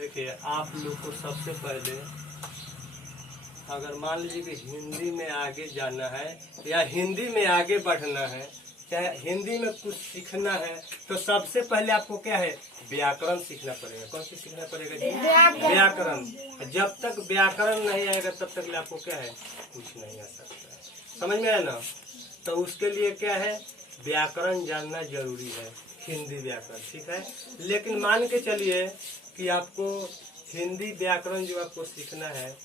देखिए, आप लोग को सबसे पहले अगर मान लीजिए कि हिंदी में आगे जाना है या हिंदी में आगे बढ़ना है, चाहे हिंदी में कुछ सीखना है, तो सबसे पहले आपको क्या है, व्याकरण सीखना पड़ेगा। कौन सी सीखना पड़ेगा जी? व्याकरण। जब तक व्याकरण नहीं आएगा तब तक आपको क्या है, कुछ नहीं आ सकता। समझ में आया ना? तो उसके लिए क्या है, व्याकरण जानना जरूरी है, हिंदी व्याकरण। ठीक है, लेकिन मान के चलिए कि आपको हिंदी व्याकरण जो आपको सीखना है,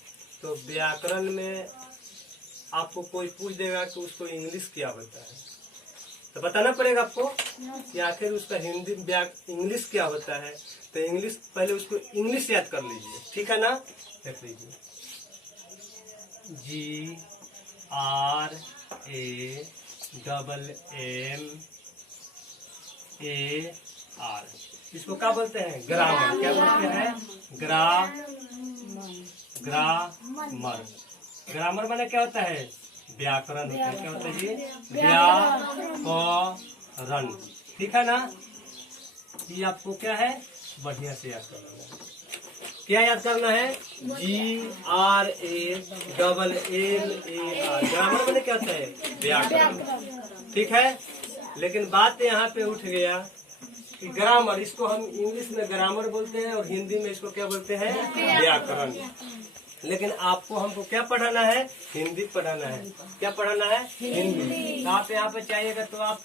तो व्याकरण में आपको कोई पूछ देगा कि उसको इंग्लिश क्या होता है, तो बताना पड़ेगा आपको कि आखिर उसका हिंदी इंग्लिश क्या होता है। तो इंग्लिश पहले उसको इंग्लिश याद कर लीजिए। ठीक है ना? देख लीजिए, GRAMAR। इसको क्या बोलते हैं? ग्रामर। क्या बोलते हैं? ग्रामर। ग्रामर माने क्या होता है? व्याकरण होता है। क्या होता है जी? व्याकरण। ठीक है ना? ये आपको क्या है, बढ़िया से याद करना है। क्या याद करना है? GRAMAR। ग्रामर माने क्या होता है? व्याकरण। ठीक है, लेकिन बात यहाँ पे उठ गया कि ग्रामर, इसको हम इंग्लिश में ग्रामर बोलते हैं और हिंदी में इसको क्या बोलते हैं? व्याकरण। लेकिन आपको हमको क्या पढ़ाना है? हिंदी पढ़ाना है। क्या पढ़ाना है? हिंदी। तो आप यहाँ पे चाहिएगा तो आप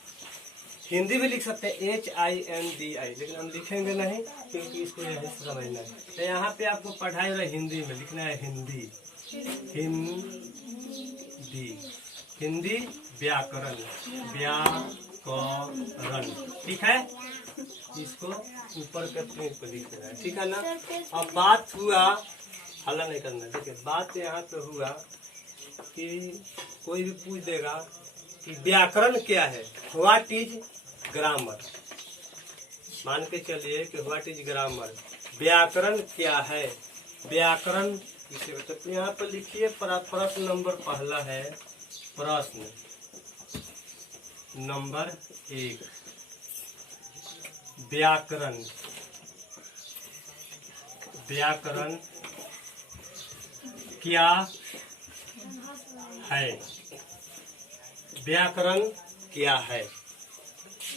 हिंदी भी लिख सकते हैं, HINDI, लेकिन हम लिखेंगे नहीं क्योंकि इसको यही समझना है। तो यहाँ पे आपको पढ़ाई रहा हिंदी में, लिखना है हिंदी। हिंदी व्याकरण। ठीक है, इसको ऊपर के पेज पर लिख देना है। ठीक है ना? अब बात हुआ, हल्ला नहीं करना। देखिए, बात यहाँ पे हुआ कि कोई भी पूछ देगा कि व्याकरण क्या है, व्हाट इज ग्रामर। मान के चलिए कि व्हाट इज ग्रामर, व्याकरण क्या है। व्याकरण किसे बताते? तो यहाँ पर लिखिए, प्रश्न नंबर पहला है, प्रश्न नंबर 1, व्याकरण। व्याकरण क्या है? व्याकरण क्या है?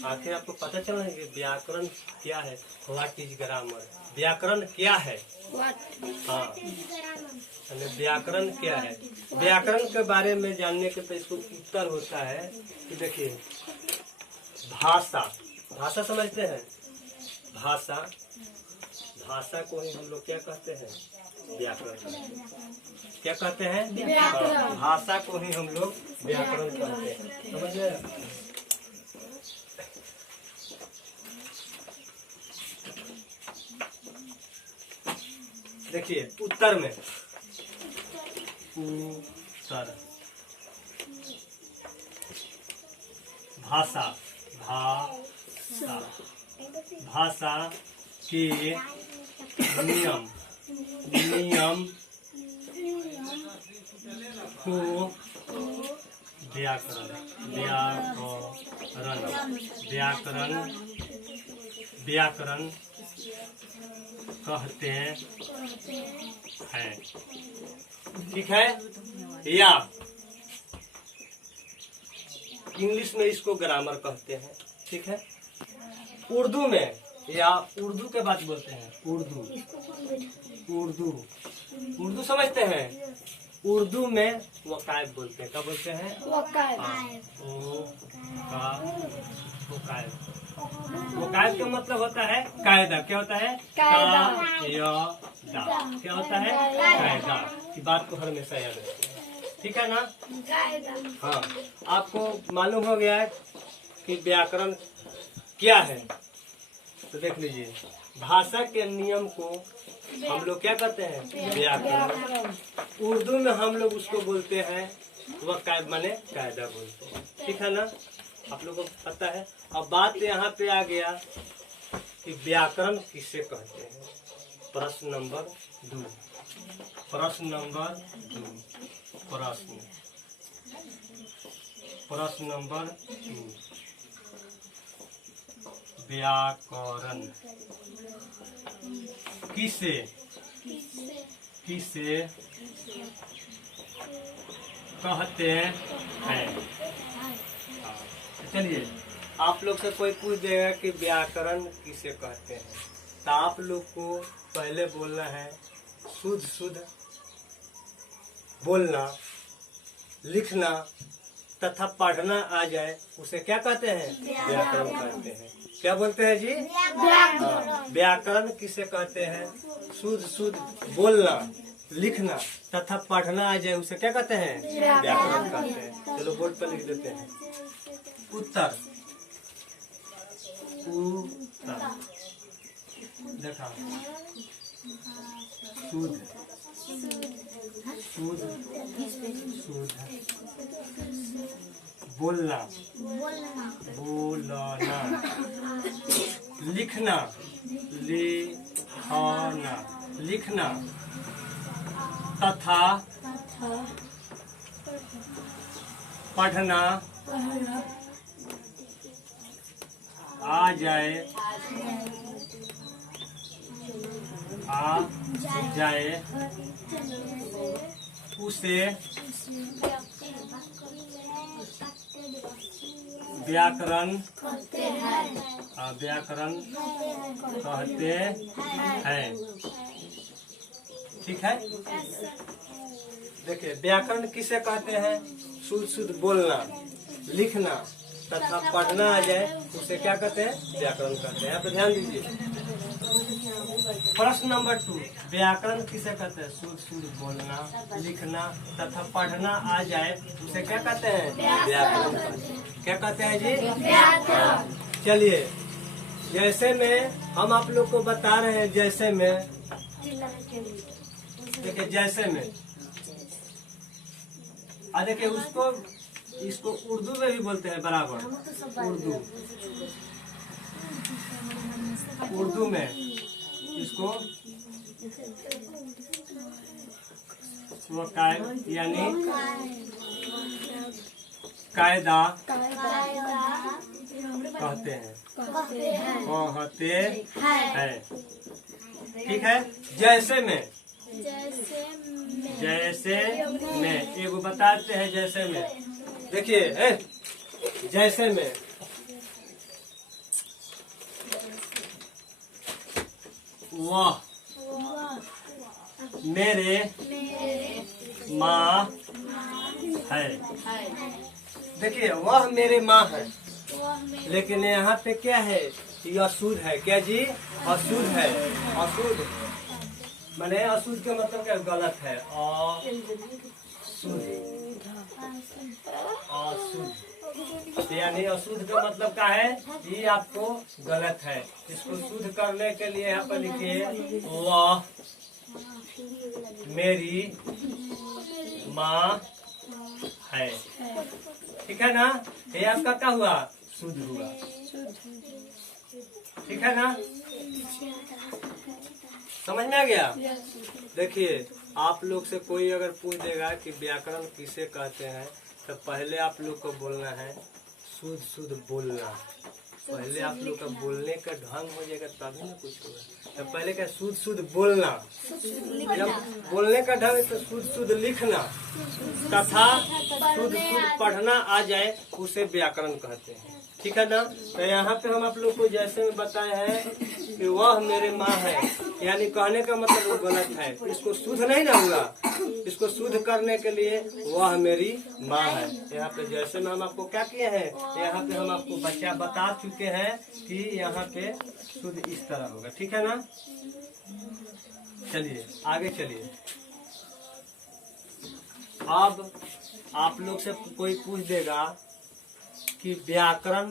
आखिर आपको पता चला है कि व्याकरण क्या है। व्हाट इज ग्रामर, व्याकरण क्या है। हाँ, व्याकरण क्या है। व्याकरण के बारे में जानने के तो इसको उत्तर होता है कि देखिए, भाषा। भाषा समझते हैं? भाषा, भाषा को ही हम लोग क्या कहते हैं? व्याकरण। क्या कहते हैं? व्याकरण। भाषा को ही हम लोग व्याकरण कहते हैं। समझ गए? देखिए, उत्तर में, उत्तर, भाषा। भाषा, भाषा के नियम, नियम को व्याकरण, व्याकरण, व्याकरण, व्याकरण कहते हैं। ठीक है, या इंग्लिश में इसको ग्रामर कहते हैं। ठीक है, उर्दू में, या उर्दू के बात बोलते हैं, उर्दू। उर्दू, उर्दू समझते हैं? उर्दू में वकायब बोलते हैं। क्या बोलते हैं? वकायब। वकायब का मतलब होता है कायदा। क्या होता है? कायदा। क्या होता है? कायदा। की बात को हमेशा याद रखिए। ठीक है ना? हाँ, आपको मालूम हो गया है कि व्याकरण क्या है। तो देख लीजिए, भाषा के नियम को हम लोग क्या कहते हैं? व्याकरण। उर्दू में हम लोग उसको बोलते हैं वकायद, माने कायदा बोलते हैं। ठीक है ना? आप लोगों को पता है। अब बात यहाँ पे आ गया कि व्याकरण किसे कहते हैं। प्रश्न नंबर 2, प्रश्न नंबर 2, प्रश्न नंबर 2, व्याकरण। किसे किसे कहते हैं। चलिए आप लोग से कोई पूछ देगा कि व्याकरण किसे कहते हैं, तो आप लोग को पहले बोलना है शुद्ध शुद्ध बोलना, लिखना तथा पढ़ना आ जाए उसे क्या कहते हैं, व्याकरण कहते हैं। क्या बोलते हैं जी, व्याकरण किसे कहते हैं, शुद्ध शुद्ध बोलना, लिखना तथा पढ़ना आ जाए उसे क्या कहते हैं, व्याकरण कहते हैं। चलो बोर्ड पर लिख देते हैं। उत्तर उत्तर देखा, शुद्ध शुद्ध शुद्ध बोलना बोलना, लिखना लिखना लिखना तथा पढ़ना आ जाए उसे व्याकरण व्याकरण कहते हैं। ठीक है, देखिए व्याकरण किसे कहते हैं, शुद्ध शुद्ध बोलना, लिखना तथा पढ़ना आ जाए उसे क्या कहते हैं, व्याकरण कहते हैं। यहाँ पे ध्यान दीजिए। प्रश्न नंबर 2, व्याकरण किसे कहते हैं, शुद्ध शुद्ध बोलना, लिखना तथा पढ़ना आ जाए उसे क्या कहते हैं, व्याकरण कहते हैं। क्या कहते हैं जी, चलिए जैसे में हम आप लोग को बता रहे हैं, जैसे में देखिए, जैसे में देखिए उसको इसको उर्दू में भी बोलते हैं बराबर, उर्दू में इसको यानी कायदा कहते हैं, ठीक है। जैसे में एगो बताते हैं, जैसे में देखिए, जैसे में वह मेरे माँ है। देखिए वह मेरे माँ है, लेकिन यहाँ पे क्या है, ये अशुद्ध है। क्या जी, अशुद्ध है। अशुद्ध माने अशुद्ध का मतलब क्या, गलत है। अशुद्ध यानी अशुद्ध का मतलब क्या है, ये आपको गलत है। इसको शुद्ध करने के लिए यहाँ पर लिखिए, वह मेरी माँ है। ठीक है ना, ये आपका क्या हुआ, शुद्ध हुआ। ठीक है ना, समझ में आ गया। देखिए आप लोग से कोई अगर पूछ देगा कि व्याकरण किसे कहते हैं, तो पहले आप लोग को बोलना है शुद्ध शुद्ध बोलना। पहले आप लोग का बोलने का ढंग हो जाएगा तभी ना कुछ होगा। तो पहले क्या, शुद्ध शुद्ध बोलना, जब बोलने का ढंग है तो शुद्ध शुद्ध लिखना तथा शुद्ध शुद्ध पढ़ना आ जाए उसे व्याकरण कहते हैं। ठीक है ना। तो यहाँ पे हम आप लोग को जैसे में बताए हैं कि वह मेरे माँ है, यानी कहने का मतलब वो गलत है, इसको शुद्ध नहीं ना हुआ। इसको शुद्ध करने के लिए वह मेरी माँ है। यहाँ पे जैसे में हम आपको क्या किए हैं, यहाँ पे हम आपको बच्चा बता चुके हैं कि यहाँ पे शुद्ध इस तरह होगा। ठीक है ना, चलिए आगे चलिए। अब आप लोग से कोई पूछ देगा कि व्याकरण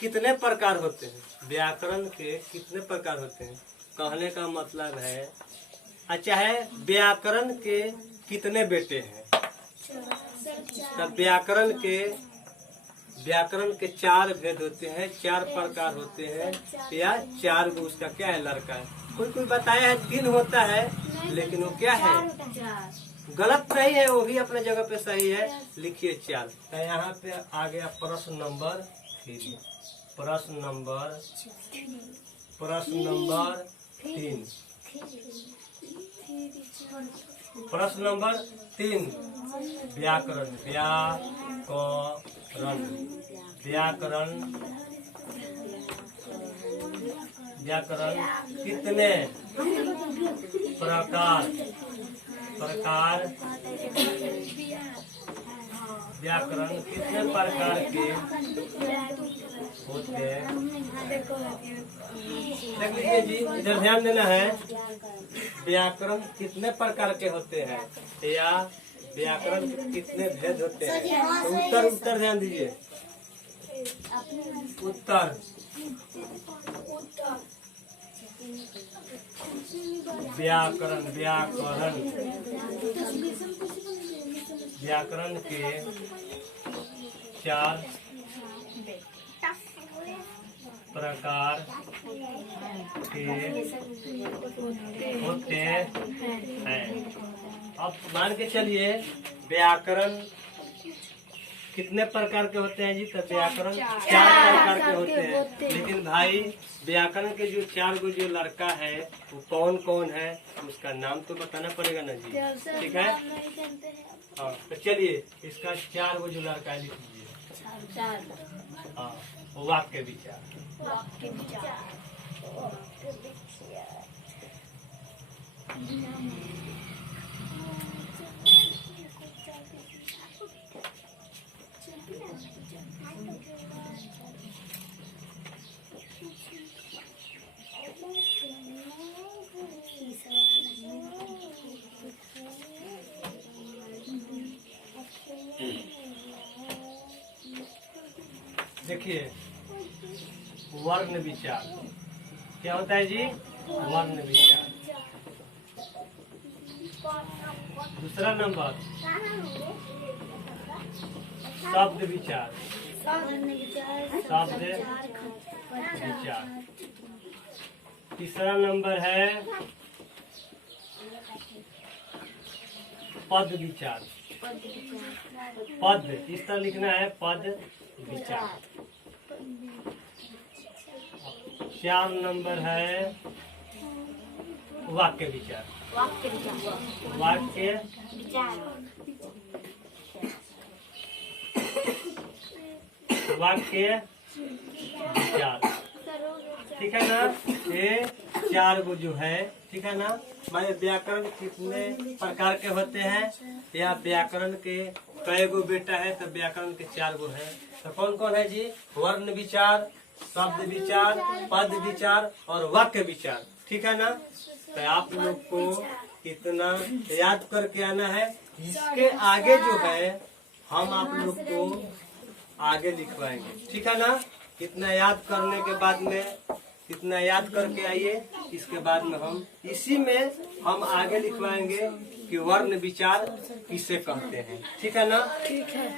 कितने प्रकार होते हैं, व्याकरण के कितने प्रकार होते हैं। कहने का मतलब है, अच्छा है, व्याकरण के कितने बेटे हैं। तब व्याकरण के 4 भेद होते हैं, 4 प्रकार होते हैं, या 4 गो उसका क्या है, लड़का है। कोई बताया है 3 होता है, लेकिन वो क्या है, गलत नहीं है, वो भी अपने जगह पे सही है। लिखिए 4। तो यहाँ पे आ गया प्रश्न नंबर 3। प्रश्न नंबर प्रश्न नंबर 3। प्रश्न नंबर 3, व्याकरण। व्याकरण कितने प्रकार व्याकरण कितने प्रकार के होते हैं? देख लीजिए जी, इधर ध्यान देना है। व्याकरण कितने प्रकार के होते हैं या व्याकरण कितने भेद होते हैं? तो उत्तर ध्यान दीजिए। उत्तर व्याकरण के 4 प्रकार के होते हैं। अब मान के चलिए व्याकरण कितने प्रकार के होते हैं जी? तो व्याकरण 4 प्रकार के होते हैं। लेकिन भाई व्याकरण के जो 4 गो जो लड़का है वो कौन कौन है, उसका नाम तो बताना पड़ेगा ना जी। ठीक है, हाँ। तो चलिए इसका 4 गो जो लड़का है लिख लीजिए। हाँ, वाक्य विचार। देखिए वर्ण विचार क्या होता है जी? वर्ण विचार। दूसरा नंबर शब्द विचार। तीसरा नंबर है पद विचार। पद इस तरह लिखना है, पद विचार। 4 नंबर है वाक्य विचार। वाक्य विचार। ठीक है ना? ये 4 गो जो है, ठीक है ना? हमारे व्याकरण कितने प्रकार के होते हैं या व्याकरण के कई गो बेटा है? तो व्याकरण के 4 गो है। तो कौन कौन है जी? वर्ण विचार, शब्द विचार, पद विचार और वाक्य विचार। ठीक है ना? तो आप लोग को इतना याद करके आना है। इसके आगे जो है हम आप लोग को आगे लिखवाएंगे। ठीक है ना? इतना याद करने के बाद में, इतना याद करके आइए। इसके बाद में हम इसी में हम आगे लिखवाएंगे कि वर्ण विचार किसे कहते हैं। ठीक है ना? ठीक है।